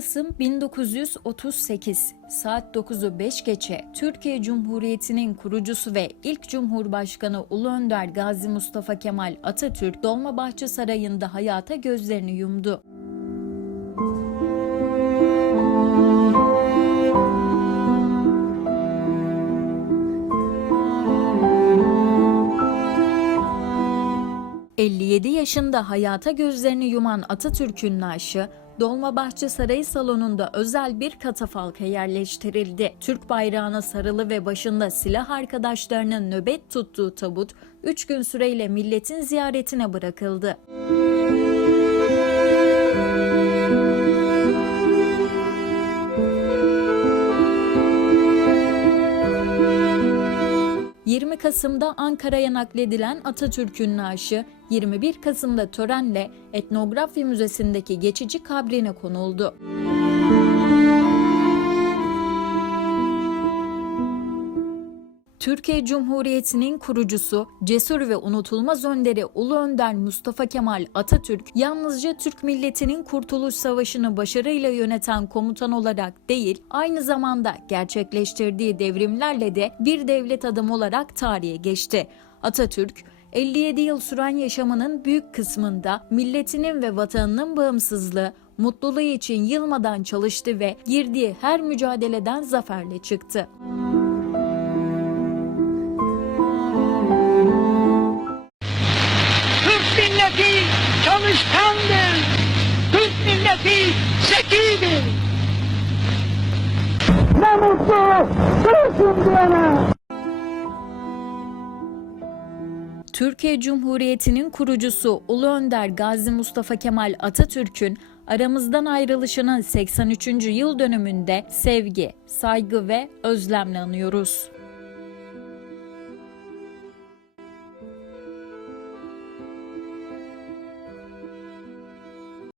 Kasım 1938 saat 9'u 5 geçe Türkiye Cumhuriyeti'nin kurucusu ve ilk Cumhurbaşkanı Ulu Önder Gazi Mustafa Kemal Atatürk Dolmabahçe Sarayı'nda hayata gözlerini yumdu. ...57 yaşında hayata gözlerini yuman Atatürk'ün naaşı... Dolmabahçe Sarayı salonunda özel bir katafalka yerleştirildi. Türk bayrağına sarılı ve başında silah arkadaşlarının nöbet tuttuğu tabut... ...3 gün süreyle milletin ziyaretine bırakıldı. ...20 Kasım'da Ankara'ya nakledilen Atatürk'ün naaşı... ...21 Kasım'da törenle Etnografya Müzesi'ndeki geçici kabrine konuldu. Türkiye Cumhuriyeti'nin kurucusu, cesur ve unutulmaz önderi Ulu Önder Mustafa Kemal Atatürk, yalnızca Türk milletinin Kurtuluş Savaşı'nı başarıyla yöneten komutan olarak değil, aynı zamanda gerçekleştirdiği devrimlerle de bir devlet adamı olarak tarihe geçti. Atatürk, 57 yıl süren yaşamının büyük kısmında milletinin ve vatanının bağımsızlığı, mutluluğu için yılmadan çalıştı ve girdiği her mücadeleden zaferle çıktı. Türk Milleti zekidir. Ne mutlu Türk'üm diyene. Türkiye Cumhuriyeti'nin kurucusu Ulu Önder Gazi Mustafa Kemal Atatürk'ün aramızdan ayrılışının 83. yıl dönümünde sevgi, saygı ve özlemle anıyoruz.